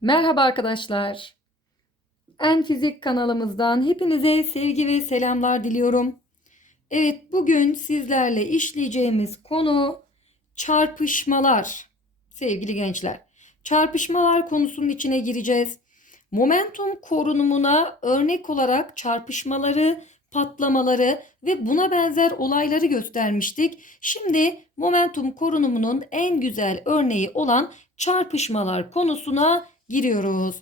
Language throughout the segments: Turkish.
Merhaba arkadaşlar. En Fizik kanalımızdan hepinize sevgi ve selamlar diliyorum. Evet, bugün sizlerle işleyeceğimiz konu çarpışmalar. Sevgili gençler, çarpışmalar konusunun içine gireceğiz. Momentum korunumuna örnek olarak çarpışmaları, patlamaları ve buna benzer olayları göstermiştik. Şimdi momentum korunumunun en güzel örneği olan çarpışmalar konusuna giriyoruz.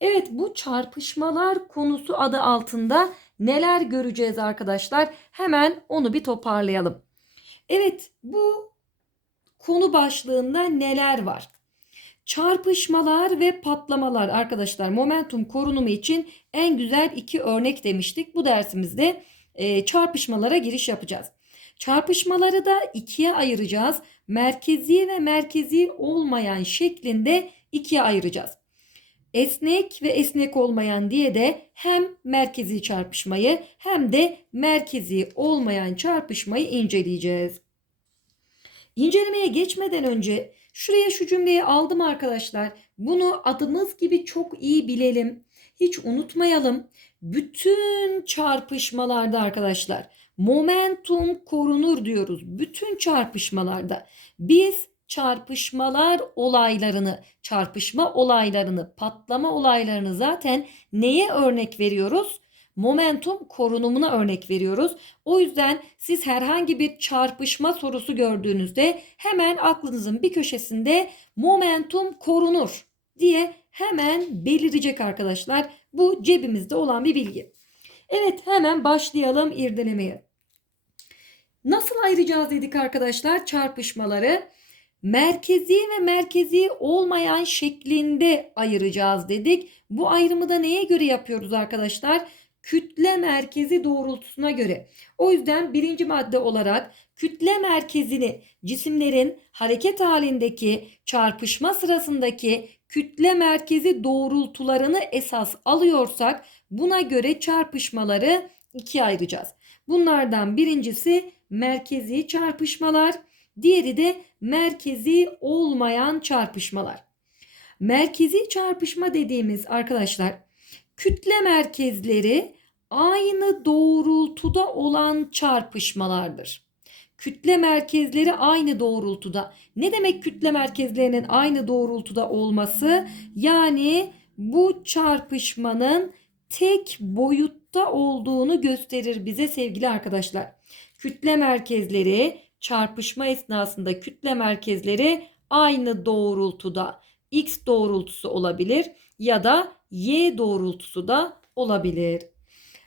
Evet bu çarpışmalar konusu adı altında neler göreceğiz arkadaşlar? Hemen onu bir toparlayalım. Evet bu konu başlığında neler var? Çarpışmalar ve patlamalar arkadaşlar momentum korunumu için en güzel iki örnek demiştik. Bu dersimizde e, çarpışmalara giriş yapacağız. Çarpışmaları da ikiye ayıracağız. Merkezi ve merkezi olmayan şeklinde ikiye ayıracağız. Esnek ve esnek olmayan diye de hem merkezi çarpışmayı hem de merkezi olmayan çarpışmayı inceleyeceğiz. İncelemeye geçmeden önce şuraya şu cümleyi aldım arkadaşlar. Bunu adımız gibi çok iyi bilelim. Hiç unutmayalım. Bütün çarpışmalarda arkadaşlar momentum korunur diyoruz. Bütün çarpışmalarda biz çarpışmalar olaylarını, çarpışma olaylarını, patlama olaylarını zaten neye örnek veriyoruz? Momentum korunumuna örnek veriyoruz. O yüzden siz herhangi bir çarpışma sorusu gördüğünüzde hemen aklınızın bir köşesinde momentum korunur diye hemen belirecek arkadaşlar. Bu cebimizde olan bir bilgi. Evet hemen başlayalım irdelemeye. Nasıl ayıracağız dedik arkadaşlar çarpışmaları? merkezi ve merkezi olmayan şeklinde ayıracağız dedik. Bu ayrımı da neye göre yapıyoruz arkadaşlar? Kütle merkezi doğrultusuna göre. O yüzden birinci madde olarak kütle merkezini cisimlerin hareket halindeki çarpışma sırasındaki kütle merkezi doğrultularını esas alıyorsak buna göre çarpışmaları ikiye ayıracağız. Bunlardan birincisi merkezi çarpışmalar, Diğeri de merkezi olmayan çarpışmalar. Merkezi çarpışma dediğimiz arkadaşlar kütle merkezleri aynı doğrultuda olan çarpışmalardır. Kütle merkezleri aynı doğrultuda. Ne demek kütle merkezlerinin aynı doğrultuda olması? Yani bu çarpışmanın tek boyutta olduğunu gösterir bize sevgili arkadaşlar. Kütle merkezleri çarpışma esnasında kütle merkezleri aynı doğrultuda x doğrultusu olabilir ya da y doğrultusu da olabilir.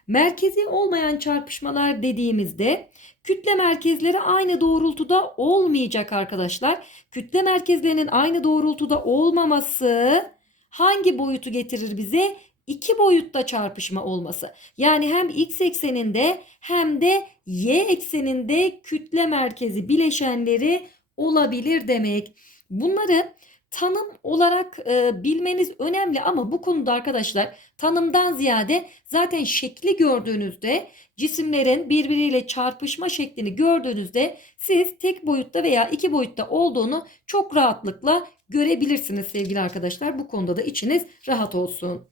Merkezi olmayan çarpışmalar dediğimizde kütle merkezleri aynı doğrultuda olmayacak arkadaşlar. Kütle merkezlerinin aynı doğrultuda olmaması hangi boyutu getirir bize? iki boyutta çarpışma olması. Yani hem x ekseninde hem de y ekseninde kütle merkezi bileşenleri olabilir demek. Bunları tanım olarak e, bilmeniz önemli ama bu konuda arkadaşlar tanımdan ziyade zaten şekli gördüğünüzde cisimlerin birbiriyle çarpışma şeklini gördüğünüzde siz tek boyutta veya iki boyutta olduğunu çok rahatlıkla görebilirsiniz sevgili arkadaşlar. Bu konuda da içiniz rahat olsun.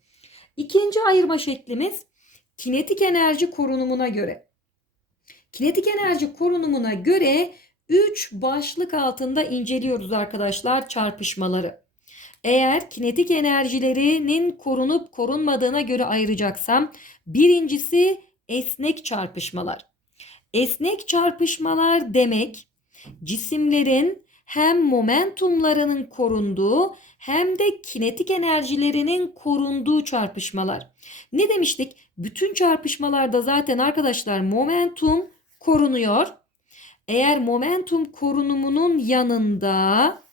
İkinci ayırma şeklimiz kinetik enerji korunumuna göre. Kinetik enerji korunumuna göre 3 başlık altında inceliyoruz arkadaşlar çarpışmaları. Eğer kinetik enerjilerinin korunup korunmadığına göre ayıracaksam birincisi esnek çarpışmalar. Esnek çarpışmalar demek cisimlerin hem momentumlarının korunduğu hem de kinetik enerjilerinin korunduğu çarpışmalar. Ne demiştik? Bütün çarpışmalarda zaten arkadaşlar momentum korunuyor. Eğer momentum korunumunun yanında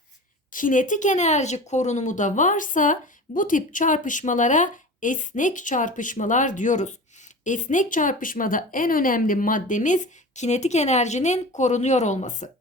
kinetik enerji korunumu da varsa bu tip çarpışmalara esnek çarpışmalar diyoruz. Esnek çarpışmada en önemli maddemiz kinetik enerjinin korunuyor olması.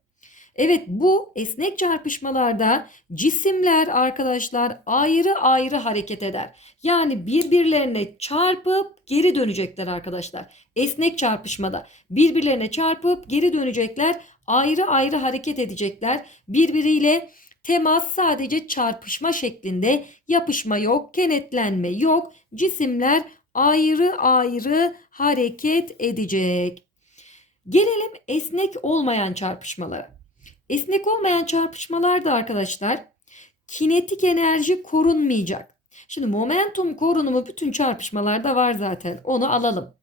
Evet bu esnek çarpışmalarda cisimler arkadaşlar ayrı ayrı hareket eder. Yani birbirlerine çarpıp geri dönecekler arkadaşlar. Esnek çarpışmada birbirlerine çarpıp geri dönecekler. Ayrı ayrı hareket edecekler. Birbiriyle temas sadece çarpışma şeklinde. Yapışma yok, kenetlenme yok. Cisimler ayrı ayrı hareket edecek. Gelelim esnek olmayan çarpışmalara. Esnek olmayan çarpışmalarda arkadaşlar kinetik enerji korunmayacak. Şimdi momentum korunumu bütün çarpışmalarda var zaten. Onu alalım.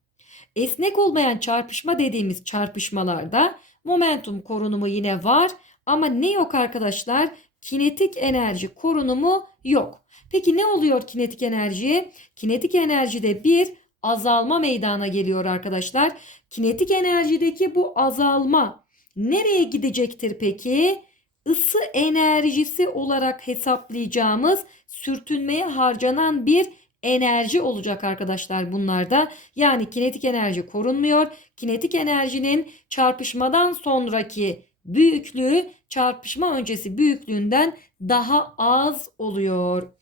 Esnek olmayan çarpışma dediğimiz çarpışmalarda momentum korunumu yine var ama ne yok arkadaşlar? Kinetik enerji korunumu yok. Peki ne oluyor kinetik enerjiye? Kinetik enerjide bir azalma meydana geliyor arkadaşlar. Kinetik enerjideki bu azalma nereye gidecektir peki? Isı enerjisi olarak hesaplayacağımız sürtünmeye harcanan bir enerji olacak arkadaşlar bunlarda. Yani kinetik enerji korunmuyor. Kinetik enerjinin çarpışmadan sonraki büyüklüğü çarpışma öncesi büyüklüğünden daha az oluyor.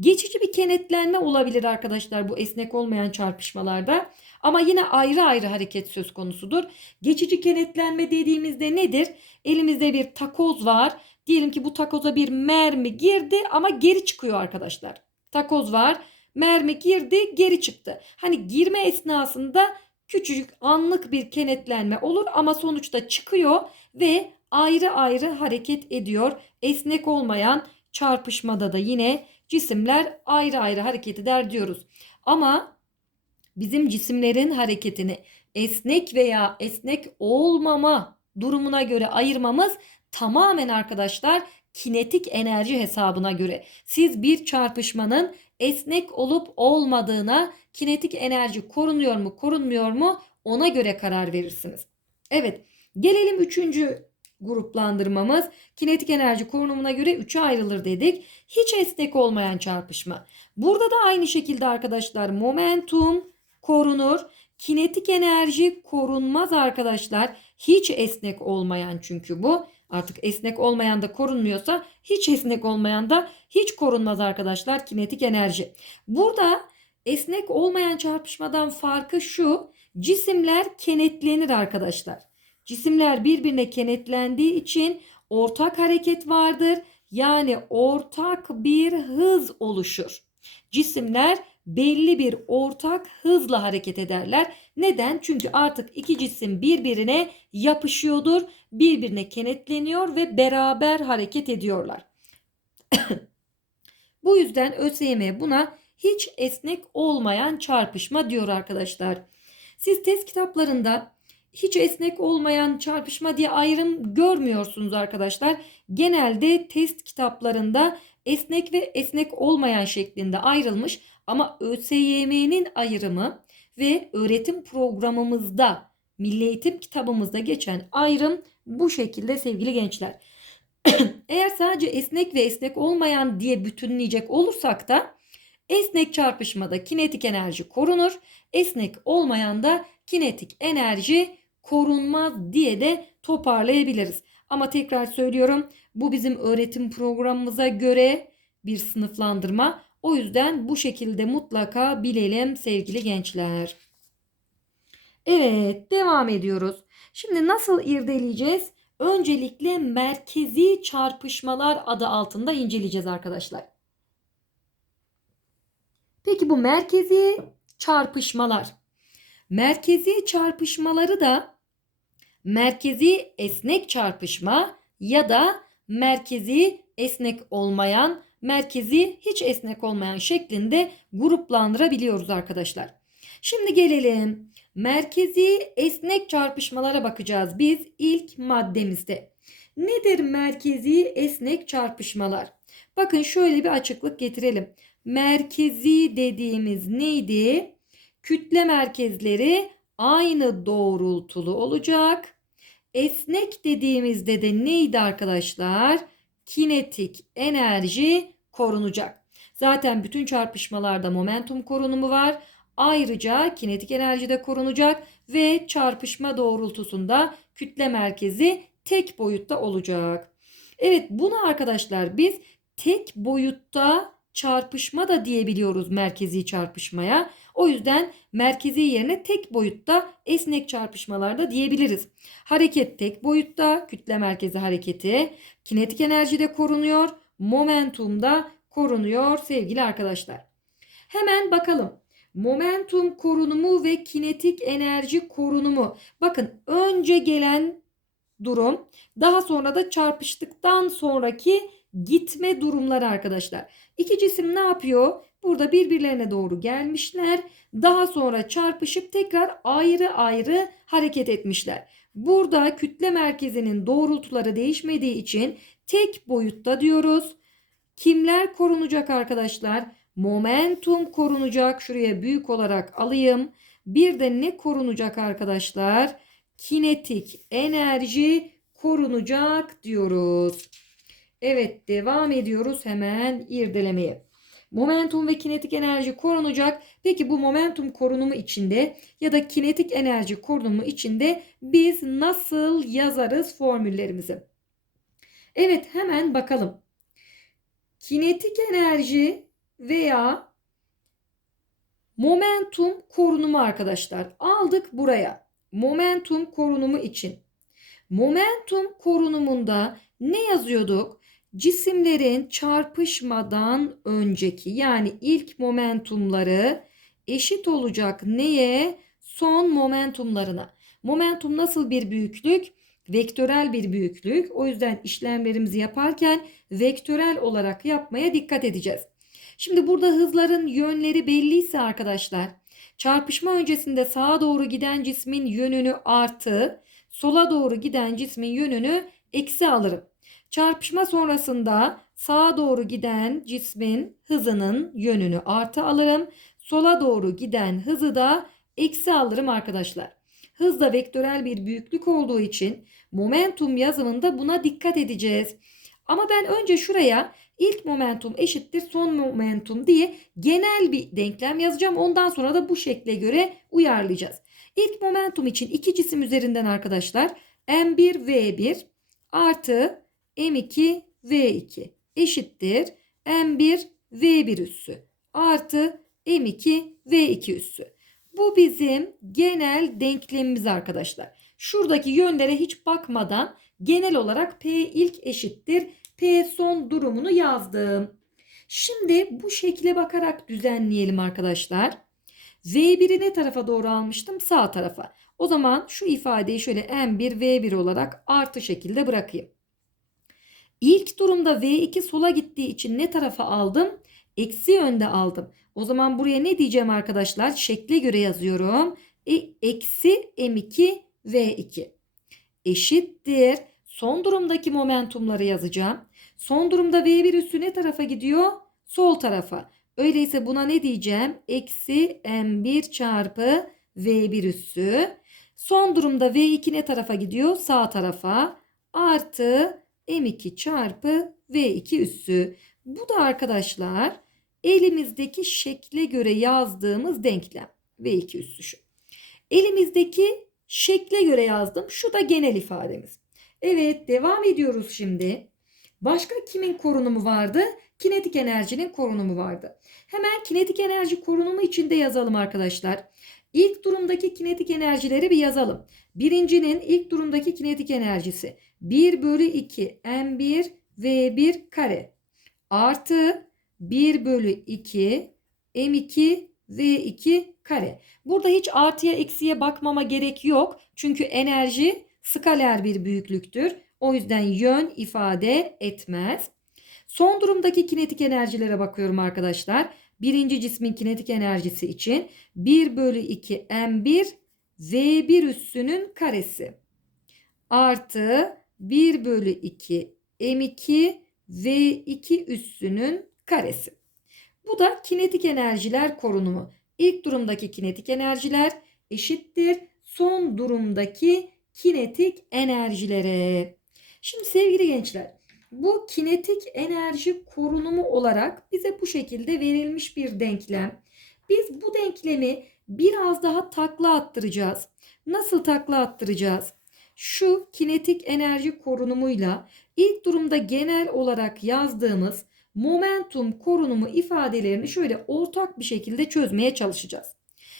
Geçici bir kenetlenme olabilir arkadaşlar bu esnek olmayan çarpışmalarda. Ama yine ayrı ayrı hareket söz konusudur. Geçici kenetlenme dediğimizde nedir? Elimizde bir takoz var. Diyelim ki bu takoza bir mermi girdi ama geri çıkıyor arkadaşlar. Takoz var. Mermi girdi, geri çıktı. Hani girme esnasında küçücük anlık bir kenetlenme olur ama sonuçta çıkıyor ve ayrı ayrı hareket ediyor. Esnek olmayan çarpışmada da yine cisimler ayrı ayrı hareket eder diyoruz. Ama bizim cisimlerin hareketini esnek veya esnek olmama durumuna göre ayırmamız tamamen arkadaşlar kinetik enerji hesabına göre. Siz bir çarpışmanın esnek olup olmadığına kinetik enerji korunuyor mu korunmuyor mu ona göre karar verirsiniz. Evet gelelim üçüncü gruplandırmamız kinetik enerji korunumuna göre üçe ayrılır dedik. Hiç esnek olmayan çarpışma. Burada da aynı şekilde arkadaşlar momentum korunur. Kinetik enerji korunmaz arkadaşlar. Hiç esnek olmayan çünkü bu. Artık esnek olmayan da korunmuyorsa hiç esnek olmayan da hiç korunmaz arkadaşlar kinetik enerji. Burada esnek olmayan çarpışmadan farkı şu. Cisimler kenetlenir arkadaşlar. Cisimler birbirine kenetlendiği için ortak hareket vardır. Yani ortak bir hız oluşur. Cisimler belli bir ortak hızla hareket ederler. Neden? Çünkü artık iki cisim birbirine yapışıyordur, birbirine kenetleniyor ve beraber hareket ediyorlar. Bu yüzden ÖSYM buna hiç esnek olmayan çarpışma diyor arkadaşlar. Siz test kitaplarında hiç esnek olmayan çarpışma diye ayrım görmüyorsunuz arkadaşlar. Genelde test kitaplarında esnek ve esnek olmayan şeklinde ayrılmış ama ÖSYM'nin ayrımı ve öğretim programımızda Milli Eğitim kitabımızda geçen ayrım bu şekilde sevgili gençler. Eğer sadece esnek ve esnek olmayan diye bütünleyecek olursak da esnek çarpışmada kinetik enerji korunur. Esnek olmayan da kinetik enerji korunmaz diye de toparlayabiliriz. Ama tekrar söylüyorum bu bizim öğretim programımıza göre bir sınıflandırma. O yüzden bu şekilde mutlaka bilelim sevgili gençler. Evet devam ediyoruz. Şimdi nasıl irdeleyeceğiz? Öncelikle merkezi çarpışmalar adı altında inceleyeceğiz arkadaşlar. Peki bu merkezi çarpışmalar. Merkezi çarpışmaları da merkezi esnek çarpışma ya da merkezi esnek olmayan, merkezi hiç esnek olmayan şeklinde gruplandırabiliyoruz arkadaşlar. Şimdi gelelim merkezi esnek çarpışmalara bakacağız biz ilk maddemizde. Nedir merkezi esnek çarpışmalar? Bakın şöyle bir açıklık getirelim. Merkezi dediğimiz neydi? Kütle merkezleri aynı doğrultulu olacak. Esnek dediğimizde de neydi arkadaşlar? Kinetik enerji korunacak. Zaten bütün çarpışmalarda momentum korunumu var. Ayrıca kinetik enerji de korunacak ve çarpışma doğrultusunda kütle merkezi tek boyutta olacak. Evet bunu arkadaşlar biz tek boyutta çarpışma da diyebiliyoruz merkezi çarpışmaya. O yüzden merkezi yerine tek boyutta esnek çarpışmalarda diyebiliriz. Hareket tek boyutta, kütle merkezi hareketi, kinetik enerji de korunuyor, momentum da korunuyor sevgili arkadaşlar. Hemen bakalım. Momentum korunumu ve kinetik enerji korunumu. Bakın önce gelen durum, daha sonra da çarpıştıktan sonraki gitme durumları arkadaşlar. İki cisim ne yapıyor? Burada birbirlerine doğru gelmişler. Daha sonra çarpışıp tekrar ayrı ayrı hareket etmişler. Burada kütle merkezinin doğrultuları değişmediği için tek boyutta diyoruz. Kimler korunacak arkadaşlar? Momentum korunacak. Şuraya büyük olarak alayım. Bir de ne korunacak arkadaşlar? Kinetik enerji korunacak diyoruz. Evet devam ediyoruz hemen irdelemeye. Momentum ve kinetik enerji korunacak. Peki bu momentum korunumu içinde ya da kinetik enerji korunumu içinde biz nasıl yazarız formüllerimizi? Evet hemen bakalım. Kinetik enerji veya momentum korunumu arkadaşlar aldık buraya. Momentum korunumu için. Momentum korunumunda ne yazıyorduk? Cisimlerin çarpışmadan önceki yani ilk momentumları eşit olacak neye? Son momentumlarına. Momentum nasıl bir büyüklük? Vektörel bir büyüklük. O yüzden işlemlerimizi yaparken vektörel olarak yapmaya dikkat edeceğiz. Şimdi burada hızların yönleri belliyse arkadaşlar çarpışma öncesinde sağa doğru giden cismin yönünü artı, sola doğru giden cismin yönünü eksi alırım. Çarpışma sonrasında sağa doğru giden cismin hızının yönünü artı alırım. Sola doğru giden hızı da eksi alırım arkadaşlar. Hız da vektörel bir büyüklük olduğu için momentum yazımında buna dikkat edeceğiz. Ama ben önce şuraya ilk momentum eşittir son momentum diye genel bir denklem yazacağım. Ondan sonra da bu şekle göre uyarlayacağız. İlk momentum için iki cisim üzerinden arkadaşlar M1 V1 artı M2 V2 eşittir M1 V1 üssü artı M2 V2 üssü. Bu bizim genel denklemimiz arkadaşlar. Şuradaki yönlere hiç bakmadan genel olarak P ilk eşittir P son durumunu yazdım. Şimdi bu şekle bakarak düzenleyelim arkadaşlar. V1'i ne tarafa doğru almıştım? Sağ tarafa. O zaman şu ifadeyi şöyle M1 V1 olarak artı şekilde bırakayım. İlk durumda V2 sola gittiği için ne tarafa aldım? Eksi yönde aldım. O zaman buraya ne diyeceğim arkadaşlar? Şekle göre yazıyorum. E, eksi M2 V2 eşittir. Son durumdaki momentumları yazacağım. Son durumda V1 üssü ne tarafa gidiyor? Sol tarafa. Öyleyse buna ne diyeceğim? Eksi M1 çarpı V1 üssü. Son durumda V2 ne tarafa gidiyor? Sağ tarafa. Artı M2 çarpı V2 üssü. Bu da arkadaşlar elimizdeki şekle göre yazdığımız denklem. V2 üssü şu. Elimizdeki şekle göre yazdım. Şu da genel ifademiz. Evet devam ediyoruz şimdi. Başka kimin korunumu vardı? Kinetik enerjinin korunumu vardı. Hemen kinetik enerji korunumu içinde yazalım arkadaşlar. İlk durumdaki kinetik enerjileri bir yazalım. Birincinin ilk durumdaki kinetik enerjisi 1 bölü 2 m1 v1 kare artı 1 bölü 2 m2 v2 kare. Burada hiç artıya eksiye bakmama gerek yok. Çünkü enerji skaler bir büyüklüktür. O yüzden yön ifade etmez. Son durumdaki kinetik enerjilere bakıyorum arkadaşlar. Birinci cismin kinetik enerjisi için 1 bölü 2 m1 v1 üssünün karesi artı 1 bölü 2 m2 v2 üssünün karesi. Bu da kinetik enerjiler korunumu. İlk durumdaki kinetik enerjiler eşittir son durumdaki kinetik enerjilere. Şimdi sevgili gençler bu kinetik enerji korunumu olarak bize bu şekilde verilmiş bir denklem. Biz bu denklemi biraz daha takla attıracağız. Nasıl takla attıracağız? Şu kinetik enerji korunumuyla ilk durumda genel olarak yazdığımız momentum korunumu ifadelerini şöyle ortak bir şekilde çözmeye çalışacağız.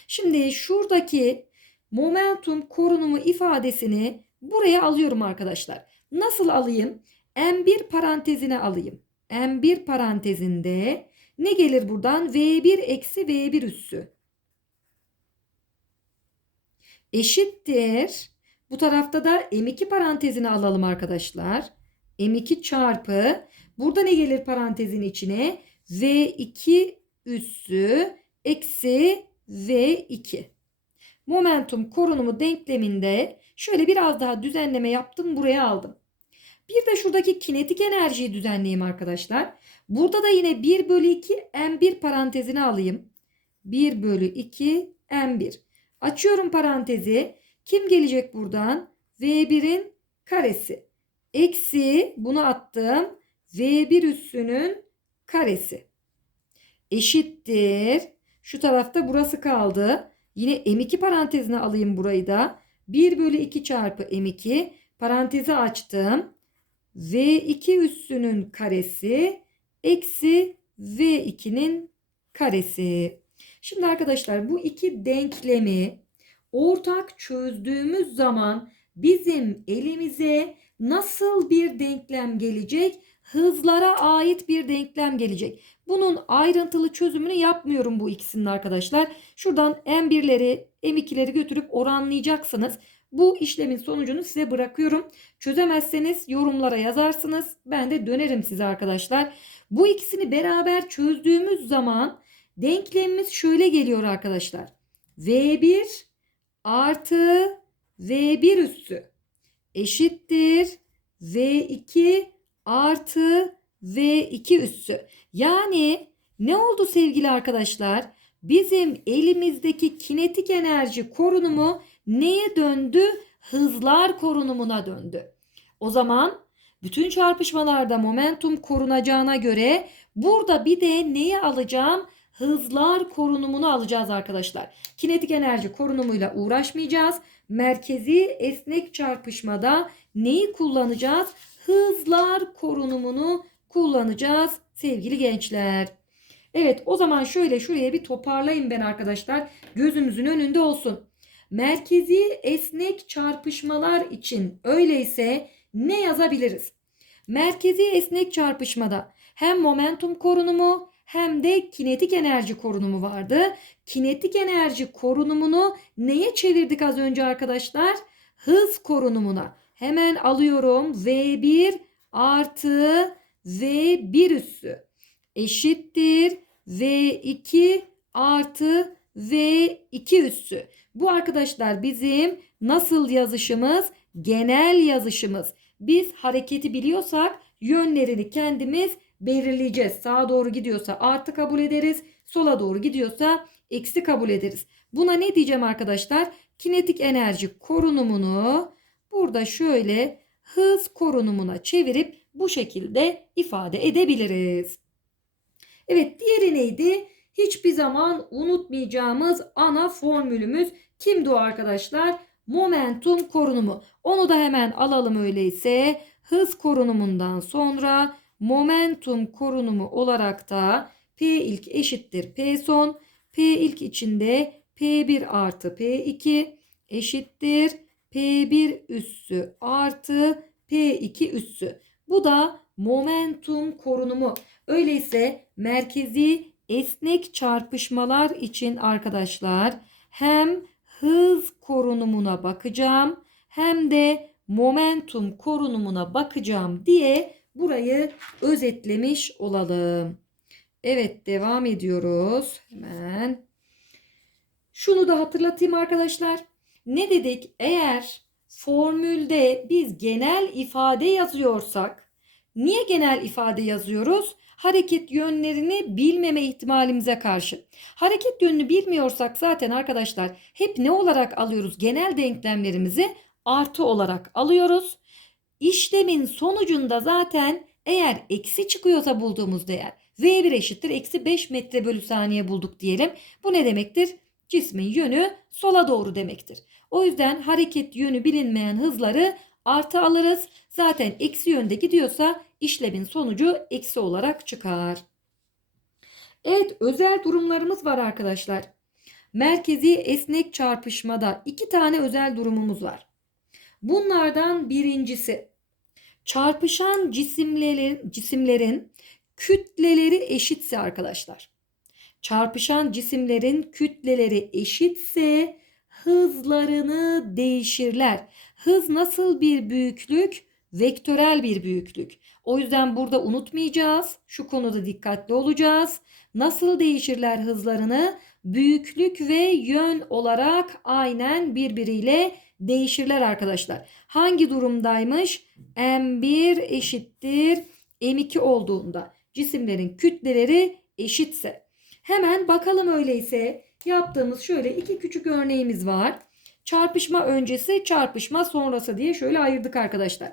Şimdi şuradaki momentum korunumu ifadesini buraya alıyorum arkadaşlar. Nasıl alayım? M1 parantezine alayım. M1 parantezinde ne gelir buradan? V1 eksi V1 üssü. Eşittir. Bu tarafta da M2 parantezine alalım arkadaşlar. M2 çarpı. Burada ne gelir parantezin içine? V2 üssü eksi V2. Momentum korunumu denkleminde şöyle biraz daha düzenleme yaptım. Buraya aldım. Bir de şuradaki kinetik enerjiyi düzenleyeyim arkadaşlar. Burada da yine 1 bölü 2 M1 parantezine alayım. 1 bölü 2 M1. Açıyorum parantezi. Kim gelecek buradan? V1'in karesi. Eksi bunu attım. V1 üssünün karesi. Eşittir. Şu tarafta burası kaldı. Yine M2 parantezine alayım burayı da. 1 bölü 2 çarpı M2. Parantezi açtım. V2 üssünün karesi eksi V2'nin karesi. Şimdi arkadaşlar bu iki denklemi ortak çözdüğümüz zaman bizim elimize nasıl bir denklem gelecek? Hızlara ait bir denklem gelecek. Bunun ayrıntılı çözümünü yapmıyorum bu ikisinin arkadaşlar. Şuradan M1'leri M2'leri götürüp oranlayacaksınız. Bu işlemin sonucunu size bırakıyorum. Çözemezseniz yorumlara yazarsınız. Ben de dönerim size arkadaşlar. Bu ikisini beraber çözdüğümüz zaman denklemimiz şöyle geliyor arkadaşlar. V1 artı V1 üssü eşittir V2 artı V2 üssü. Yani ne oldu sevgili arkadaşlar? Bizim elimizdeki kinetik enerji korunumu neye döndü? Hızlar korunumuna döndü. O zaman bütün çarpışmalarda momentum korunacağına göre burada bir de neyi alacağım? Hızlar korunumunu alacağız arkadaşlar. Kinetik enerji korunumuyla uğraşmayacağız. Merkezi esnek çarpışmada neyi kullanacağız? Hızlar korunumunu kullanacağız sevgili gençler. Evet o zaman şöyle şuraya bir toparlayayım ben arkadaşlar. Gözümüzün önünde olsun. Merkezi esnek çarpışmalar için öyleyse ne yazabiliriz? Merkezi esnek çarpışmada hem momentum korunumu hem de kinetik enerji korunumu vardı. Kinetik enerji korunumunu neye çevirdik az önce arkadaşlar? Hız korunumuna. Hemen alıyorum. V1 artı V1 üssü eşittir V2 artı V2 üssü. Bu arkadaşlar bizim nasıl yazışımız? Genel yazışımız. Biz hareketi biliyorsak yönlerini kendimiz belirleyeceğiz. Sağa doğru gidiyorsa artı kabul ederiz. Sola doğru gidiyorsa eksi kabul ederiz. Buna ne diyeceğim arkadaşlar? Kinetik enerji korunumunu burada şöyle hız korunumuna çevirip bu şekilde ifade edebiliriz. Evet diğeri neydi? Hiçbir zaman unutmayacağımız ana formülümüz kimdi o arkadaşlar? Momentum korunumu. Onu da hemen alalım öyleyse. Hız korunumundan sonra momentum korunumu olarak da P ilk eşittir P son. P ilk içinde P1 artı P2 eşittir P1 üssü artı P2 üssü. Bu da momentum korunumu. Öyleyse merkezi esnek çarpışmalar için arkadaşlar hem hız korunumuna bakacağım hem de momentum korunumuna bakacağım diye burayı özetlemiş olalım. Evet devam ediyoruz. Hemen. Şunu da hatırlatayım arkadaşlar. Ne dedik? Eğer formülde biz genel ifade yazıyorsak niye genel ifade yazıyoruz? Hareket yönlerini bilmeme ihtimalimize karşı. Hareket yönünü bilmiyorsak zaten arkadaşlar hep ne olarak alıyoruz? Genel denklemlerimizi artı olarak alıyoruz. İşlemin sonucunda zaten eğer eksi çıkıyorsa bulduğumuz değer V1 eşittir eksi 5 metre bölü saniye bulduk diyelim. Bu ne demektir? cismin yönü sola doğru demektir. O yüzden hareket yönü bilinmeyen hızları artı alırız. Zaten eksi yönde gidiyorsa işlemin sonucu eksi olarak çıkar. Evet özel durumlarımız var arkadaşlar. Merkezi esnek çarpışmada iki tane özel durumumuz var. Bunlardan birincisi çarpışan cisimlerin, cisimlerin kütleleri eşitse arkadaşlar. Çarpışan cisimlerin kütleleri eşitse hızlarını değişirler. Hız nasıl bir büyüklük? Vektörel bir büyüklük. O yüzden burada unutmayacağız. Şu konuda dikkatli olacağız. Nasıl değişirler hızlarını? Büyüklük ve yön olarak aynen birbiriyle değişirler arkadaşlar. Hangi durumdaymış? M1 eşittir M2 olduğunda cisimlerin kütleleri eşitse. Hemen bakalım öyleyse yaptığımız şöyle iki küçük örneğimiz var. Çarpışma öncesi, çarpışma sonrası diye şöyle ayırdık arkadaşlar.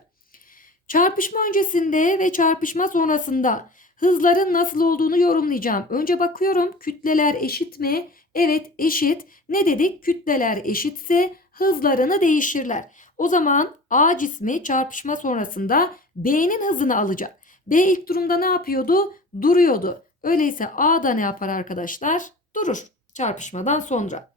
Çarpışma öncesinde ve çarpışma sonrasında hızların nasıl olduğunu yorumlayacağım. Önce bakıyorum kütleler eşit mi? Evet eşit. Ne dedik? Kütleler eşitse hızlarını değişirler. O zaman A cismi çarpışma sonrasında B'nin hızını alacak. B ilk durumda ne yapıyordu? Duruyordu. Öyleyse A da ne yapar arkadaşlar? Durur çarpışmadan sonra.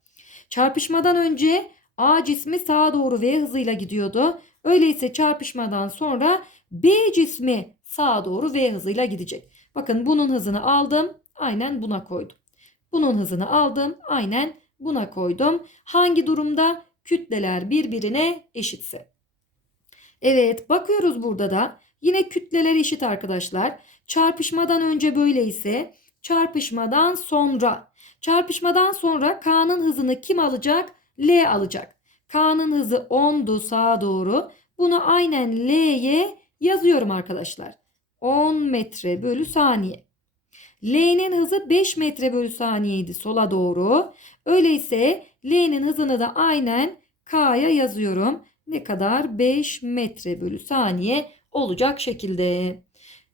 Çarpışmadan önce A cismi sağa doğru V hızıyla gidiyordu. Öyleyse çarpışmadan sonra B cismi sağa doğru V hızıyla gidecek. Bakın bunun hızını aldım. Aynen buna koydum. Bunun hızını aldım. Aynen buna koydum. Hangi durumda? Kütleler birbirine eşitse. Evet bakıyoruz burada da. Yine kütleler eşit arkadaşlar. Çarpışmadan önce böyleyse çarpışmadan sonra. Çarpışmadan sonra K'nın hızını kim alacak? L alacak. K'nın hızı 10'du sağa doğru. Bunu aynen L'ye yazıyorum arkadaşlar. 10 metre bölü saniye. L'nin hızı 5 metre bölü saniyeydi sola doğru. Öyleyse L'nin hızını da aynen K'ya yazıyorum. Ne kadar? 5 metre bölü saniye olacak şekilde.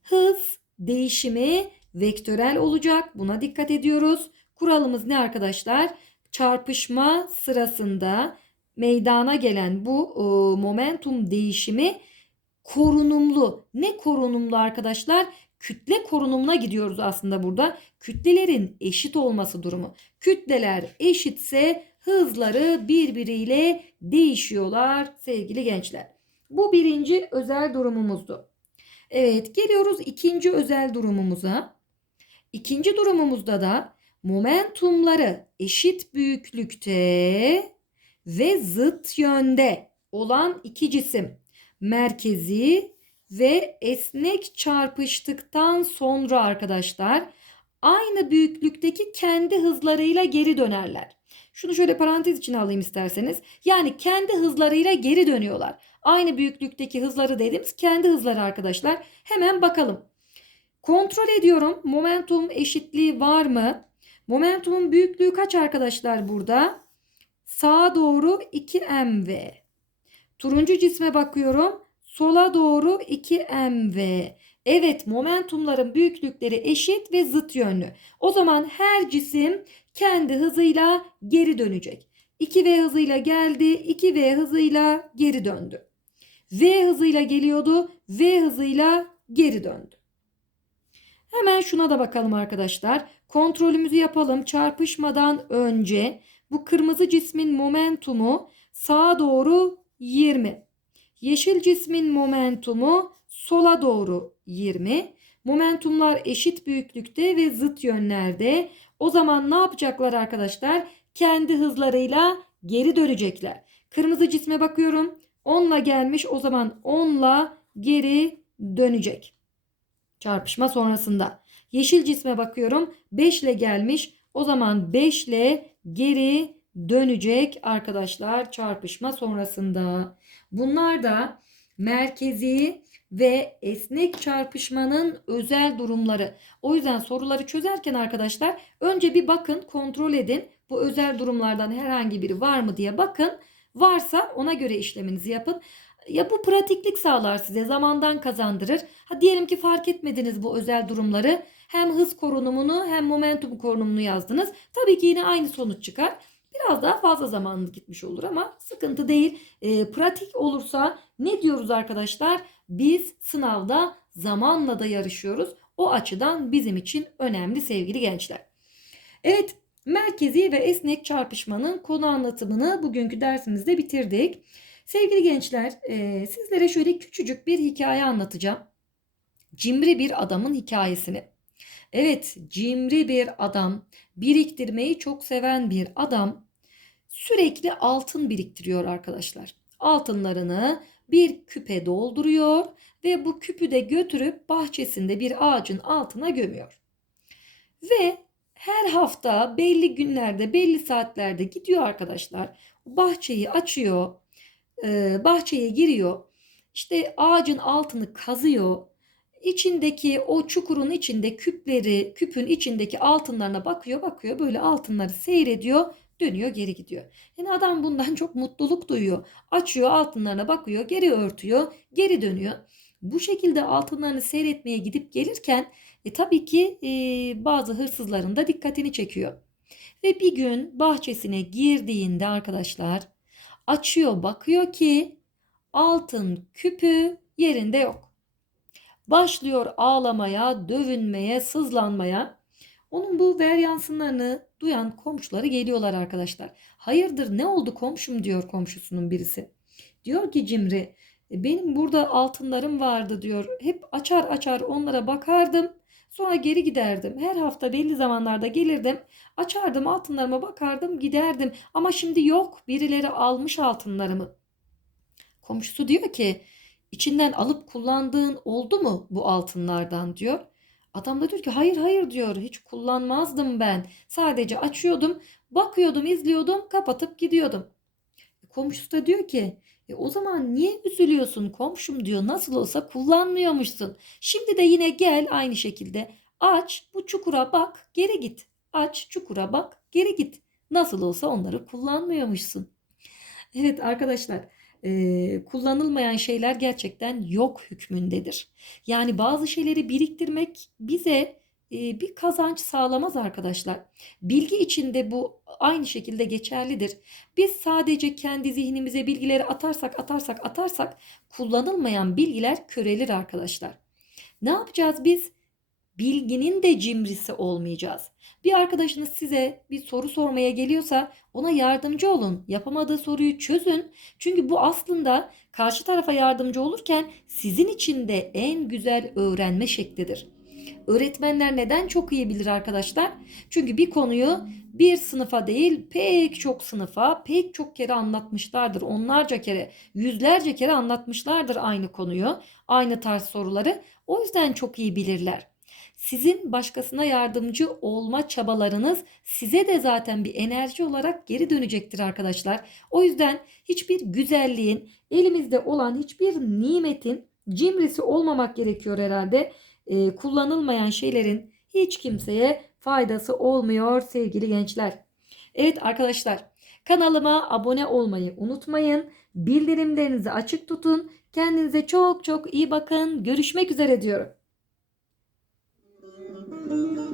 Hız değişimi vektörel olacak. Buna dikkat ediyoruz. Kuralımız ne arkadaşlar? Çarpışma sırasında meydana gelen bu e, momentum değişimi korunumlu. Ne korunumlu arkadaşlar? Kütle korunumuna gidiyoruz aslında burada. Kütlelerin eşit olması durumu. Kütleler eşitse hızları birbiriyle değişiyorlar sevgili gençler. Bu birinci özel durumumuzdu. Evet geliyoruz ikinci özel durumumuza. İkinci durumumuzda da momentumları eşit büyüklükte ve zıt yönde olan iki cisim merkezi ve esnek çarpıştıktan sonra arkadaşlar aynı büyüklükteki kendi hızlarıyla geri dönerler. Şunu şöyle parantez içine alayım isterseniz. Yani kendi hızlarıyla geri dönüyorlar. Aynı büyüklükteki hızları dediğimiz kendi hızları arkadaşlar. Hemen bakalım. Kontrol ediyorum. Momentum eşitliği var mı? Momentumun büyüklüğü kaç arkadaşlar burada? Sağa doğru 2mv. Turuncu cisme bakıyorum. Sola doğru 2mv. Evet momentumların büyüklükleri eşit ve zıt yönlü. O zaman her cisim kendi hızıyla geri dönecek. 2v hızıyla geldi, 2v hızıyla geri döndü. v hızıyla geliyordu, v hızıyla geri döndü. Hemen şuna da bakalım arkadaşlar. Kontrolümüzü yapalım. Çarpışmadan önce bu kırmızı cismin momentumu sağa doğru 20. Yeşil cismin momentumu sola doğru 20. Momentumlar eşit büyüklükte ve zıt yönlerde. O zaman ne yapacaklar arkadaşlar? Kendi hızlarıyla geri dönecekler. Kırmızı cisme bakıyorum. 10'la gelmiş o zaman 10'la geri dönecek. Çarpışma sonrasında. Yeşil cisme bakıyorum. 5 ile gelmiş. O zaman 5 ile geri dönecek arkadaşlar çarpışma sonrasında. Bunlar da merkezi ve esnek çarpışmanın özel durumları. O yüzden soruları çözerken arkadaşlar önce bir bakın, kontrol edin. Bu özel durumlardan herhangi biri var mı diye bakın. Varsa ona göre işleminizi yapın. Ya bu pratiklik sağlar size, zamandan kazandırır. Ha diyelim ki fark etmediniz bu özel durumları. Hem hız korunumunu hem momentum korunumunu yazdınız. Tabii ki yine aynı sonuç çıkar. Biraz daha fazla zamanınız gitmiş olur ama sıkıntı değil. E, pratik olursa ne diyoruz arkadaşlar? Biz sınavda zamanla da yarışıyoruz. O açıdan bizim için önemli sevgili gençler. Evet merkezi ve esnek çarpışmanın konu anlatımını bugünkü dersimizde bitirdik. Sevgili gençler e, sizlere şöyle küçücük bir hikaye anlatacağım. Cimri bir adamın hikayesini. Evet cimri bir adam, biriktirmeyi çok seven bir adam sürekli altın biriktiriyor arkadaşlar. Altınlarını bir küpe dolduruyor ve bu küpü de götürüp bahçesinde bir ağacın altına gömüyor. Ve her hafta belli günlerde, belli saatlerde gidiyor arkadaşlar. Bahçeyi açıyor, e, bahçeye giriyor. İşte ağacın altını kazıyor. İçindeki o çukurun içinde küpleri, küpün içindeki altınlarına bakıyor, bakıyor. Böyle altınları seyrediyor, dönüyor, geri gidiyor. Yani adam bundan çok mutluluk duyuyor. Açıyor, altınlarına bakıyor, geri örtüyor, geri dönüyor. Bu şekilde altınlarını seyretmeye gidip gelirken e, tabii ki e, bazı hırsızların da dikkatini çekiyor. Ve bir gün bahçesine girdiğinde arkadaşlar açıyor bakıyor ki altın küpü yerinde yok. Başlıyor ağlamaya, dövünmeye, sızlanmaya. Onun bu veryansınlarını duyan komşuları geliyorlar arkadaşlar. Hayırdır ne oldu komşum diyor komşusunun birisi. Diyor ki Cimri "E, benim burada altınlarım vardı diyor. Hep açar açar onlara bakardım. Sonra geri giderdim. Her hafta belli zamanlarda gelirdim. Açardım altınlarıma bakardım giderdim. Ama şimdi yok birileri almış altınlarımı. Komşusu diyor ki içinden alıp kullandığın oldu mu bu altınlardan diyor. Adam da diyor ki hayır hayır diyor hiç kullanmazdım ben. Sadece açıyordum, bakıyordum, izliyordum, kapatıp gidiyordum. Komşusu da diyor ki e o zaman niye üzülüyorsun komşum diyor. Nasıl olsa kullanmıyormuşsun. Şimdi de yine gel aynı şekilde aç bu çukura bak geri git. Aç çukura bak geri git. Nasıl olsa onları kullanmıyormuşsun. Evet arkadaşlar e, kullanılmayan şeyler gerçekten yok hükmündedir. Yani bazı şeyleri biriktirmek bize bir kazanç sağlamaz arkadaşlar. Bilgi içinde bu aynı şekilde geçerlidir. Biz sadece kendi zihnimize bilgileri atarsak atarsak atarsak kullanılmayan bilgiler körelir arkadaşlar. Ne yapacağız biz? Bilginin de cimrisi olmayacağız. Bir arkadaşınız size bir soru sormaya geliyorsa ona yardımcı olun. Yapamadığı soruyu çözün. Çünkü bu aslında karşı tarafa yardımcı olurken sizin için de en güzel öğrenme şeklidir. Öğretmenler neden çok iyi bilir arkadaşlar? Çünkü bir konuyu bir sınıfa değil pek çok sınıfa pek çok kere anlatmışlardır. Onlarca kere, yüzlerce kere anlatmışlardır aynı konuyu, aynı tarz soruları. O yüzden çok iyi bilirler. Sizin başkasına yardımcı olma çabalarınız size de zaten bir enerji olarak geri dönecektir arkadaşlar. O yüzden hiçbir güzelliğin, elimizde olan hiçbir nimetin cimrisi olmamak gerekiyor herhalde. Ee, kullanılmayan şeylerin hiç kimseye faydası olmuyor sevgili gençler. Evet arkadaşlar kanalıma abone olmayı unutmayın. Bildirimlerinizi açık tutun. Kendinize çok çok iyi bakın. Görüşmek üzere diyorum. Thank you.